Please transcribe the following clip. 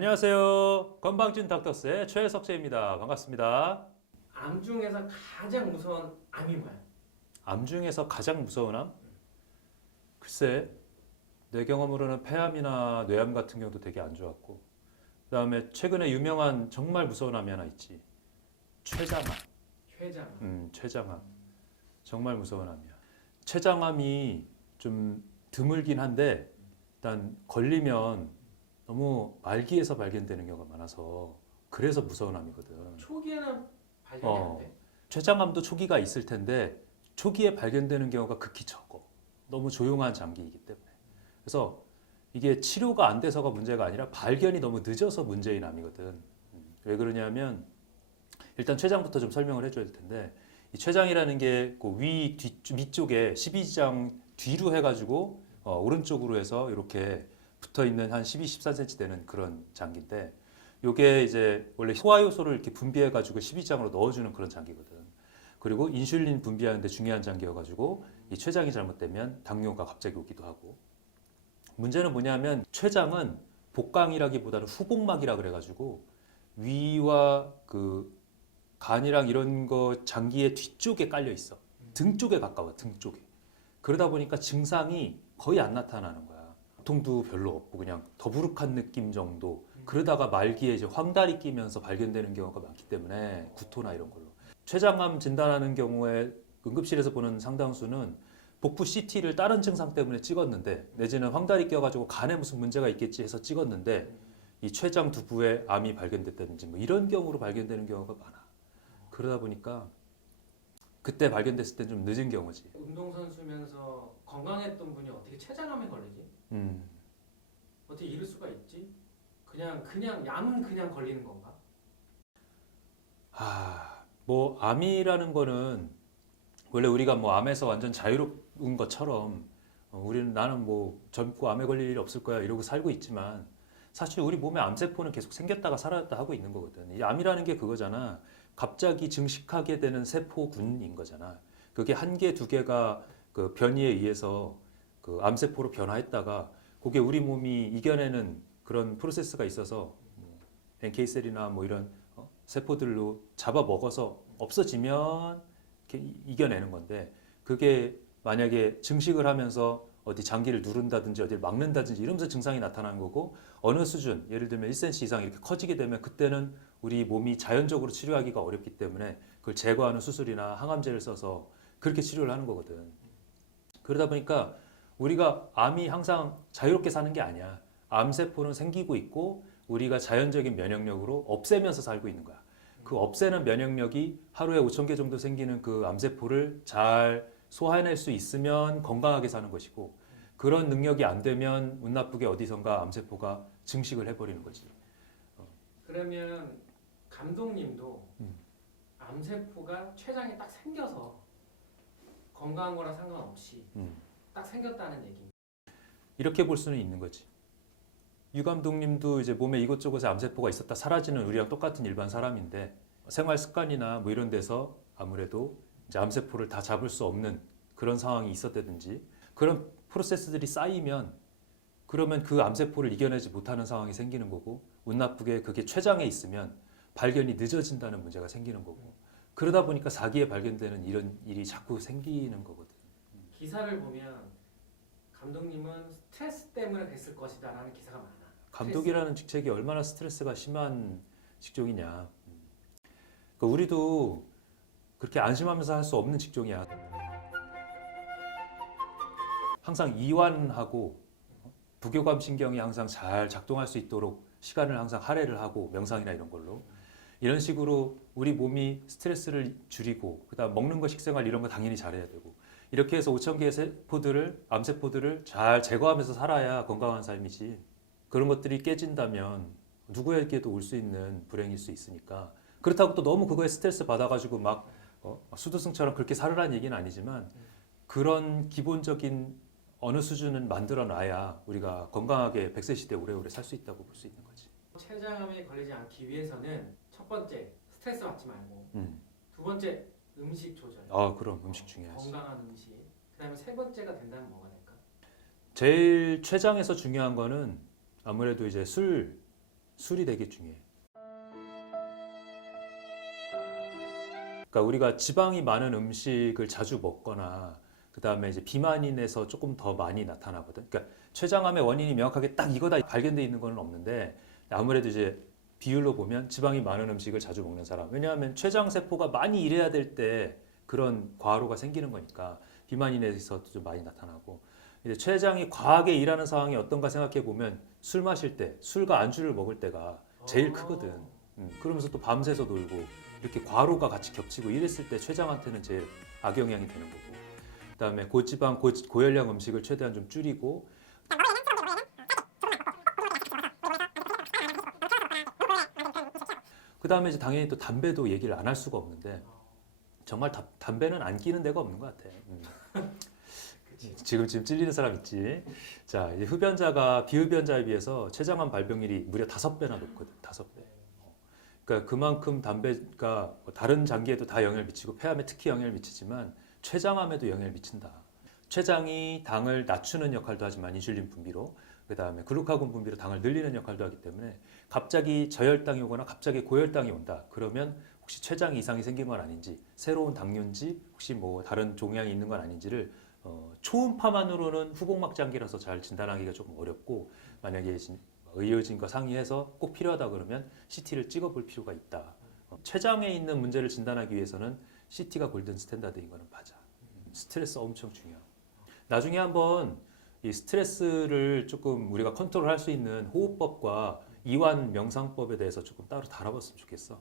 안녕하세요. 건방진 닥터스의 최석재입니다. 반갑습니다. 암 중에서 가장 무서운 암이 뭐야? 암 중에서 가장 무서운 암? 글쎄, 내 경험으로는 폐암이나 뇌암 같은 경우도 되게 안 좋았고, 그 다음에 최근에 유명한 정말 무서운 암이 하나 있지. 췌장암. 췌장. 췌장암. 정말 무서운 암이야. 췌장암이 좀 드물긴 한데, 일단 걸리면 너무 말기에서 발견되는 경우가 많아서 그래서 무서운 암이거든. 초기에는 발견이 안 돼. 췌장암도 초기가 있을 텐데 초기에 발견되는 경우가 극히 적어. 너무 조용한 장기이기 때문에. 그래서 이게 치료가 안 돼서가 문제가 아니라 발견이 너무 늦어서 문제인 암이거든. 왜 그러냐면 일단 췌장부터 좀 설명을 해줘야 될 텐데 이 췌장이라는 게 그 위쪽에 12지장 뒤로 해가지고 오른쪽으로 해서 이렇게 붙어 있는 한 12, 14cm 되는 그런 장기인데 요게 이제 원래 소화효소를 이렇게 분비해 가지고 12장으로 넣어주는 그런 장기거든. 그리고 인슐린 분비하는데 중요한 장기여가지고 이 췌장이 잘못되면 당뇨가 갑자기 오기도 하고. 문제는 뭐냐면 췌장은 복강이라기보다는 후복막이라 그래가지고 위와 그 간이랑 이런 거 장기의 뒤쪽에 깔려 있어. 등 쪽에 가까워, 등 쪽에. 그러다 보니까 증상이 거의 안 나타나는 거야. 고통도 별로 없고 그냥 더부룩한 느낌 정도. 그러다가 말기에 이제 황달이 끼면서 발견되는 경우가 많기 때문에 구토나 이런 걸로. 췌장암 진단하는 경우에 응급실에서 보는 상당수는 복부 CT를 다른 증상 때문에 찍었는데 내지는 황달이 껴가지고 간에 무슨 문제가 있겠지 해서 찍었는데 이 췌장 두부에 암이 발견됐다든지 뭐 이런 경우로 발견되는 경우가 많아. 그러다 보니까 그때 발견됐을 땐 좀 늦은 경우지. 운동선수면서 건강했던 분이 어떻게 췌장암에 걸리지? 어떻게 이럴 수가 있지? 암은 그냥 걸리는 건가? 뭐 암이라는 거는 원래 우리가 뭐 암에서 완전 자유로운 것처럼 나는 뭐 젊고 암에 걸릴 일이 없을 거야 이러고 살고 있지만 사실 우리 몸에 암세포는 계속 생겼다가 사라졌다 하고 있는 거거든. 이 암이라는 게 그거잖아. 갑자기 증식하게 되는 세포군인 거잖아. 그게 한 개, 두 개가 그 변이에 의해서 그 암세포로 변화했다가 그게 우리 몸이 이겨내는 그런 프로세스가 있어서 NK셀이나 뭐 이런 세포들로 잡아먹어서 없어지면 이렇게 이겨내는 건데 그게 만약에 증식을 하면서 어디 장기를 누른다든지 어디를 막는다든지 이러면서 증상이 나타나는 거고 어느 수준 예를 들면 1cm 이상 이렇게 커지게 되면 그때는 우리 몸이 자연적으로 치료하기가 어렵기 때문에 그걸 제거하는 수술이나 항암제를 써서 그렇게 치료를 하는 거거든. 그러다 보니까 우리가 암이 항상 자유롭게 사는 게 아니야. 암세포는 생기고 있고 우리가 자연적인 면역력으로 없애면서 살고 있는 거야. 그 없애는 면역력이 하루에 5천 개 정도 생기는 그 암세포를 잘 소화해낼 수 있으면 건강하게 사는 것이고 그런 능력이 안 되면 운 나쁘게 어디선가 암세포가 증식을 해버리는 거지. 그러면 감독님도 암세포가 췌장에 딱 생겨서 건강한 거랑 상관없이 딱 생겼다는 얘기입니다. 이렇게 볼 수는 있는 거지. 유 감독님도 이제 몸에 이곳저곳에 암세포가 있었다 사라지는 우리랑 똑같은 일반 사람인데 생활 습관이나 뭐 이런 데서 아무래도 이제 암세포를 다 잡을 수 없는 그런 상황이 있었다든지 그런 프로세스들이 쌓이면 그러면 그 암세포를 이겨내지 못하는 상황이 생기는 거고 운 나쁘게 그게 췌장에 있으면 발견이 늦어진다는 문제가 생기는 거고 그러다 보니까 사기에 발견되는 이런 일이 자꾸 생기는 거거든. 기사를 보면 감독님은 스트레스 때문에 됐을 것이다 라는 기사가 많아. 감독이라는 직책이 얼마나 스트레스가 심한 직종이냐. 그러니까 우리도 그렇게 안심하면서 할 수 없는 직종이야. 항상 이완하고 부교감 신경이 항상 잘 작동할 수 있도록 시간을 항상 할애를 하고 명상이나 이런 걸로 이런 식으로 우리 몸이 스트레스를 줄이고 그다음 먹는 거 식생활 이런 거 당연히 잘해야 되고 이렇게 해서 5천 개의 세포들을 암세포들을 잘 제거하면서 살아야 건강한 삶이지. 그런 것들이 깨진다면 누구에게도 올 수 있는 불행일 수 있으니까 그렇다고 또 너무 그거에 스트레스 받아가지고 막 수두승처럼 그렇게 살으라는 얘기는 아니지만 그런 기본적인 어느 수준은 만들어 놔야 우리가 건강하게 100세 시대 오래오래 살 수 있다고 볼 수 있는 거지. 췌장암에 걸리지 않기 위해서는 첫 번째 스트레스 받지 말고 두 번째 음식 조절. 그럼 음식 중요하지. 건강한 음식. 그다음에 세 번째가 된다면 뭐가 될까? 제일 췌장에서 중요한 거는 아무래도 이제 술 술이 되게 중요해. 그러니까 우리가 지방이 많은 음식을 자주 먹거나 그 다음에 이제 비만인에서 조금 더 많이 나타나거든. 그러니까 췌장암의 원인이 명확하게 딱 이거다 발견돼 있는 건 없는데 아무래도 이제 비율로 보면 지방이 많은 음식을 자주 먹는 사람. 왜냐하면 췌장 세포가 많이 일해야 될 때 그런 과로가 생기는 거니까 비만인에서도 좀 많이 나타나고. 이제 췌장이 과하게 일하는 상황이 어떤가 생각해 보면 술 마실 때, 술과 안주를 먹을 때가 제일 크거든. 그러면서 또 밤새서 놀고 이렇게 과로가 같이 겹치고 이랬을 때 췌장한테는 제일 악영향이 되는 거고. 그다음에 고지방, 고열량 음식을 최대한 좀 줄이고. 그다음에 이제 당연히 또 담배도 얘기를 안 할 수가 없는데 정말 담배는 안 끼는 데가 없는 것 같아. 지금 찔리는 사람 있지. 자, 이제 흡연자가 비흡연자에 비해서 췌장암 발병률이 무려 5배나 높거든. 5배. 그러니까 그만큼 담배가 다른 장기에도 다 영향을 미치고 폐암에 특히 영향을 미치지만 췌장암에도 영향을 미친다. 췌장이 당을 낮추는 역할도 하지만 인슐린 분비로 그다음에 글루카곤 분비로 당을 늘리는 역할도 하기 때문에 갑자기 저혈당이 오거나 갑자기 고혈당이 온다. 그러면 혹시 췌장 이상이 생긴 건 아닌지 새로운 당뇨인지 혹시 뭐 다른 종양이 있는 건 아닌지를 초음파만으로는 후복막 장기라서 잘 진단하기가 조금 어렵고 만약에 의료진과 상의해서 꼭 필요하다 그러면 CT를 찍어볼 필요가 있다. 췌장에 있는 문제를 진단하기 위해서는 CT가 골든 스탠다드인 거는 맞아. 스트레스 엄청 중요하고. 나중에 한번 이 스트레스를 조금 우리가 컨트롤할 수 있는 호흡법과 이완 명상법에 대해서 조금 따로 다뤄봤으면 좋겠어.